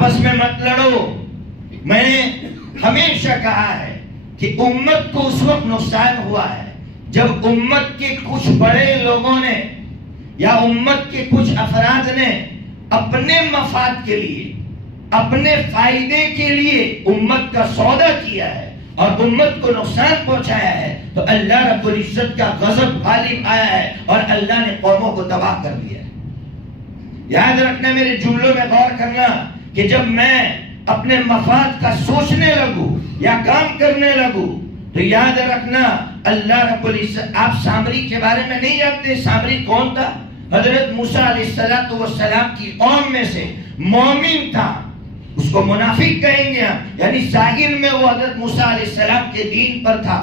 آپس میں مت لڑو. میں نے ہمیشہ کہا ہے کہ امت کو اس وقت نقصان ہوا ہے جب امت کے کچھ بڑے لوگوں نے یا امت کے کچھ افراد نے اپنے مفاد کے لیے، اپنے فائدے کے لیے امت کا سودا کیا ہے اور امت کو نقصان پہنچایا ہے. تو اللہ رب العزت کا غضب غالب آیا ہے اور اللہ نے قوموں کو تباہ کر دیا ہے. یاد رکھنا، میرے جملوں میں غور کرنا کہ جب میں اپنے مفاد کا سوچنے لگوں یا کام کرنے لگوں تو یاد رکھنا اللہ رب العزت. آپ سامری کے بارے میں نہیں جانتے؟ سامری کون تھا؟ حضرت موسیٰ علیہ السلام کی قوم میں سے مومن تھا. اس کو منافق کہیں گے، یعنی ظاہر میں وہ حضرت موسیٰ علیہ السلام کے دین پر تھا.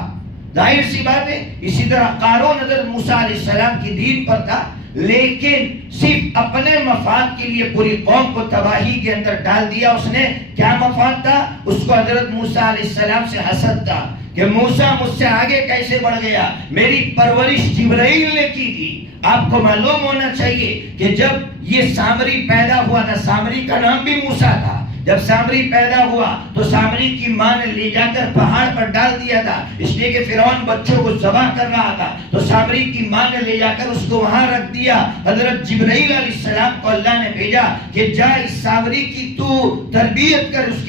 ظاہر سی بات ہے. اسی طرح قارون حضرت موسیٰ علیہ السلام کی دین پر تھا، لیکن صرف اپنے مفاد کے لیے پوری قوم کو تباہی کے اندر ڈال دیا. اس نے کیا مفاد تھا؟ اس کو حضرت موسیٰ علیہ السلام سے حسد تھا کہ موسیٰ مجھ سے آگے کیسے بڑھ گیا، میری پرورش جبرائیل نے کی تھی. آپ کو معلوم ہونا چاہیے کہ جب یہ سامری پیدا ہوا تھا، سامری کا نام بھی موسیٰ تھا. جب سامری پیدا ہوا تو سامری کی ماں نے لے جا کر پہاڑ پر ڈال دیا تھا، اس لیے کہ فرعون بچوں کو ذبح کر رہا تھا. تو سامری کی ماں نے لے جا کر اس کو وہاں رکھ دیا. حضرت جبرائیل علیہ السلام کو اللہ نے بھیجا کہ جا اس سامری کی تو تربیت کر، اس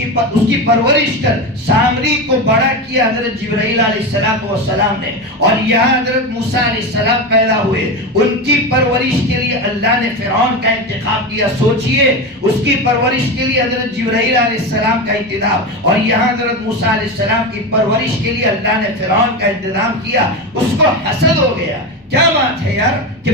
کی پرورش کر. سامری کو بڑا کیا حضرت جبرائیل علیہ السلام نے، اور یہاں حضرت موسیٰ علیہ السلام پیدا ہوئے. ان کی پرورش کے لیے اللہ نے فرعون کا انتخاب کیا. سوچئے، اس کی پرورش کے لیے حضرت جبرائیل علیہ السلام کا انتخاب، اور یہاں حضرت موسیٰ علیہ السلام کی پرورش کے لیے اللہ نے فرعون کا انتظام کیا. اس کو حسد ہو گیا. کیا بات ہے یار کہ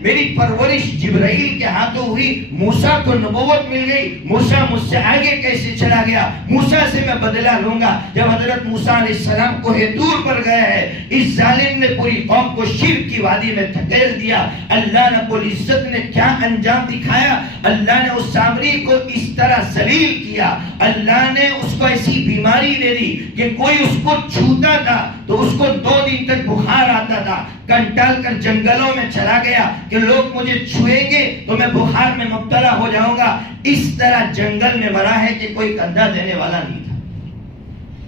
میری پرورش جبرائیل کے ہاتھوں ہوئی، موسیٰ کو نبوت مل گئی، موسیٰ مجھ سے آگے کیسے چلا گیا، موسیٰ سے میں بدلہ لوں گا. جب حضرت موسیٰ علیہ السلام کوہ طور پر گئے ہیں، اس ظالم نے پوری قوم کو شرک کی وادی میں دھکیل دیا. اللہ رب العزت نے کیا انجام دکھایا؟ اللہ نے اس سامری کو اس طرح ذلیل کیا. اللہ نے اس کو ایسی بیماری دے دی کہ کوئی اس کو چھوتا تھا تو اس کو 2 دن تک بخار آتا تھا. کنٹال کر جنگلوں میں چلا گیا کہ لوگ مجھے چھوئیں گے تو میں بخار میں مبتلا ہو جاؤں گا. اس طرح جنگل میں مرا ہے کہ کوئی کندھا دینے والا نہیں تھا.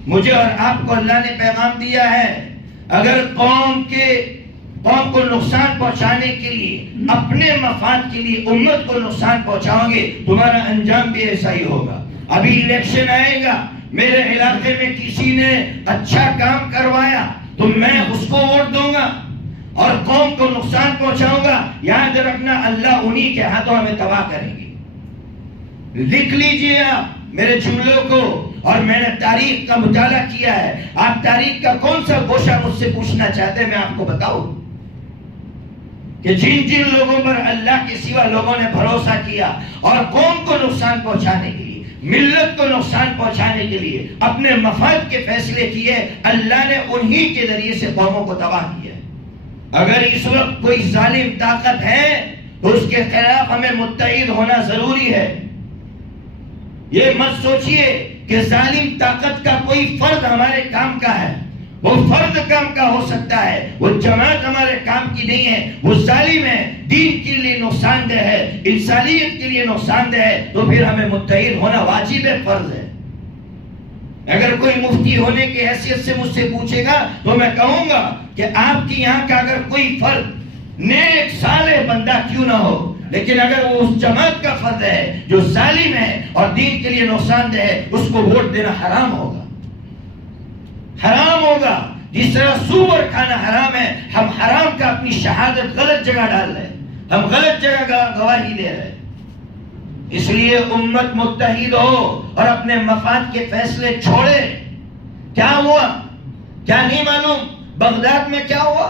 مجھے اور آپ کو اللہ نے پیغام دیا ہے، اگر قوم کو نقصان پہنچانے کے لیے، اپنے مفاد کے لیے امت کو نقصان پہنچاؤ گے، تمہارا انجام بھی ایسا ہی ہوگا. ابھی الیکشن آئے گا، میرے علاقے میں کسی نے اچھا کام کروایا تو میں اس کو ووٹ دوں گا اور قوم کو نقصان پہنچاؤں گا. یاد رکھنا اللہ انہی کے ہاتھوں ہمیں تباہ کریں گے. لکھ لیجئے آپ میرے جملوں کو. اور میں نے تاریخ کا مطالعہ کیا ہے. آپ تاریخ کا کون سا گوشہ مجھ سے پوچھنا چاہتے ہیں، میں آپ کو بتاؤں کہ جن لوگوں پر اللہ کے سوا لوگوں نے بھروسہ کیا اور قوم کو نقصان پہنچانے کے لیے، ملت کو نقصان پہنچانے کے لیے اپنے مفاد کے فیصلے کیے، اللہ نے انہی کے ذریعے سے قوموں کو تباہ کیا. اگر اس وقت کوئی ظالم طاقت ہے تو اس کے خلاف ہمیں متحد ہونا ضروری ہے. یہ مت سوچئے کہ ظالم طاقت کا کوئی فرد ہمارے کام کا ہے. وہ فرد کام کا ہو سکتا ہے، وہ جماعت ہمارے کام کی نہیں ہے. وہ ظالم ہے، دین کے لیے نقصان دہ ہے، انسانیت کے لیے نقصان دہ ہے. تو پھر ہمیں متحد ہونا واجب ہے، فرض ہے. اگر کوئی مفتی ہونے کی حیثیت سے مجھ سے پوچھے گا تو میں کہوں گا کہ آپ کی یہاں کا اگر کوئی فرد نیک صالح بندہ کیوں نہ ہو، لیکن اگر وہ اس جماعت کا فرد ہے جو ظالم ہے اور دین کے لیے نقصان دہ ہے، اس کو ووٹ دینا حرام ہوگا. حرام ہوگا. جس طرح سور کھانا حرام ہے، ہم حرام کا اپنی شہادت غلط جگہ ڈال رہے ہیں، ہم غلط جگہ گواہی دے رہے ہیں. اس لیے امت متحد ہو اور اپنے مفاد کے فیصلے چھوڑے. کیا ہوا؟ کیا نہیں معلوم؟ بغداد میں کیا ہوا؟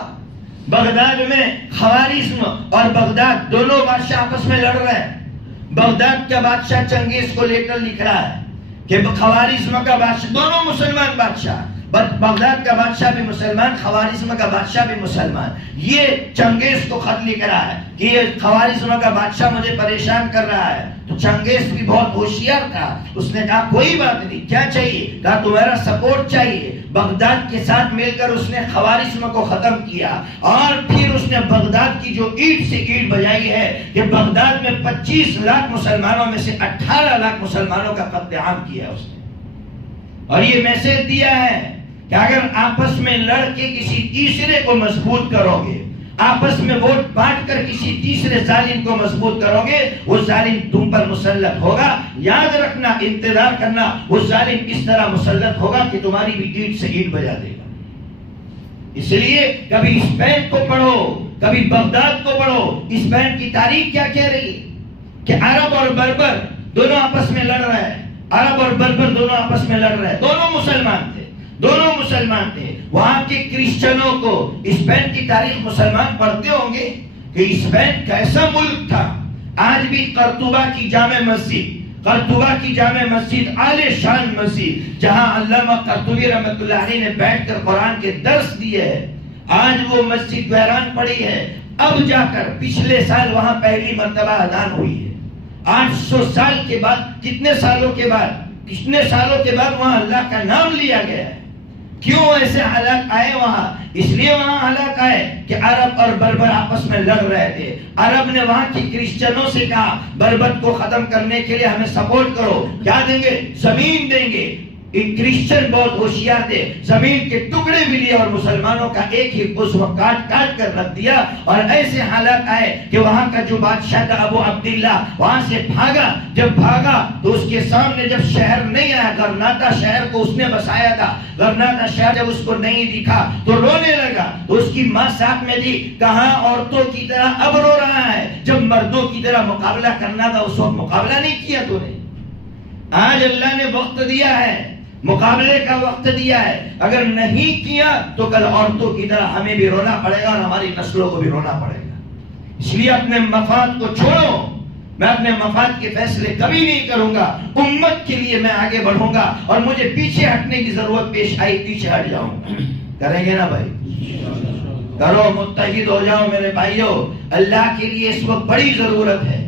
بغداد میں خوارزم اور بغداد دونوں بادشاہ آپس میں لڑ رہے ہیں. بغداد کا بادشاہ چنگیز کو لے کر لکھ رہا ہے کہ خوارزم کا بادشاہ، دونوں مسلمان بادشاہ، بغداد کا بادشاہ بھی مسلمان، خوارزم کا بادشاہ بھی مسلمان. یہ چنگیز کو خط لکھ رہا ہے کہ یہ خوارزم کا بادشاہ مجھے پریشان کر رہا ہے. تو چنگیز بھی بہت ہوشیار تھا. اس نے کہا کوئی بات نہیں، کیا چاہیے؟ کہا تمہارا سپورٹ چاہیے. بغداد کے ساتھ مل کر اس نے خوارزم کو ختم کیا، اور پھر اس نے بغداد کی جو اینٹ سے اینٹ بجائی ہے کہ بغداد میں 25 لاکھ مسلمانوں میں سے 18 لاکھ مسلمانوں کا قتل عام کیا اس نے، اور یہ میسج دیا ہے کہ اگر آپس میں لڑ کے کسی تیسرے کو مضبوط کرو گے، آپس میں ووٹ بانٹ کر کسی تیسرے ظالم کو مضبوط کرو گے، وہ ظالم تم پر مسلط ہوگا۔ یاد رکھنا، انتظار کرنا، وہ ظالم اس طرح مسلط ہوگا کہ تمہاری بھی اینٹ سے اینٹ بجا دے گا۔ اس لیے کبھی اسپین کو پڑھو، کبھی بغداد کو پڑھو، اسپین کی تاریخ کیا کہہ رہی ہے کہ عرب اور بربر دونوں آپس میں لڑ رہے ہیں، عرب اور بربر دونوں آپس میں لڑ رہے ہیں، دونوں مسلمان تھے، دونوں مسلمان تھے۔ وہاں کے کرسچنوں کو اسپین کی تاریخ مسلمان پڑھتے ہوں گے کہ اسپین کیسا ملک تھا۔ آج بھی قرطبہ کی جامع مسجد، قرطبہ کی جامع مسجد عالی شان مسجد جہاں علامہ قرطبی رحمۃ اللہ علیہ نے بیٹھ کر قرآن کے درس دیے ہیں، آج وہ مسجد ویران پڑی ہے۔ اب جا کر پچھلے سال وہاں پہلی مرتبہ اذان ہوئی ہے، 800 سال کے بعد، کتنے سالوں کے بعد وہاں اللہ کا نام لیا گیا ہے۔ کیوں ایسے حالات آئے وہاں؟ اس لیے وہاں حالات آئے کہ عرب اور بربر آپس میں لڑ رہے تھے۔ عرب نے وہاں کی کرسچنوں سے کہا بربر کو ختم کرنے کے لیے ہمیں سپورٹ کرو، کیا دیں گے؟ زمین دیں گے۔ کرسچن بہت ہوشیار تھے، زمین کے ٹکڑے بھی لیے اور مسلمانوں کا ایک ہی عضو کاٹ کر رکھ دیا، اور ایسے حالات آئے کہ وہاں کا جو بادشاہ تھا ابو عبداللہ وہاں سے بھاگا۔ جب بھاگا تو اس کے سامنے جب شہر نہیں آیا، غرناطہ شہر کو اس نے بسایا تھا، غرناطہ شہر جب اس کو نہیں دکھا تو رونے لگا، تو اس کی ماں ساتھ میں تھی، کہاں عورتوں کی طرح اب رو رہا ہے، جب مردوں کی طرح مقابلہ کرنا تھا اس وقت مقابلہ نہیں کیا تو نے۔ آج اللہ نے وقت دیا ہے، مقابلے کا وقت دیا ہے، اگر نہیں کیا تو کل عورتوں کی طرح ہمیں بھی رونا پڑے گا اور ہماری نسلوں کو بھی رونا پڑے گا۔ اس لیے اپنے مفاد کو چھوڑو، میں اپنے مفاد کے فیصلے کبھی نہیں کروں گا، امت کے لیے میں آگے بڑھوں گا، اور مجھے پیچھے ہٹنے کی ضرورت پیش آئی پیچھے ہٹ جاؤں۔ کریں گے نا بھائی؟ کرو، متحد ہو جاؤ میرے بھائیوں، اللہ کے لیے اس وقت بڑی ضرورت ہے۔